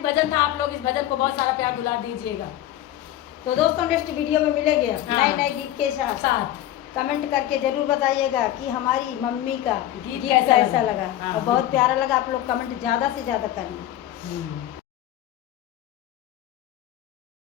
ऐतिहासिक भजन था। आप लोग इस भजन को बहुत सारा प्यार दुलार दीजिएगा। तो दोस्तों नेक्स्ट वीडियो में मिलेंगे हाँ। नए नए गीत के साथ। कमेंट करके जरूर बताइएगा कि हमारी मम्मी का गीत कैसा लगा। हाँ, और बहुत प्यारा लगा। आप लोग कमेंट ज़्यादा से ज़्यादा करना।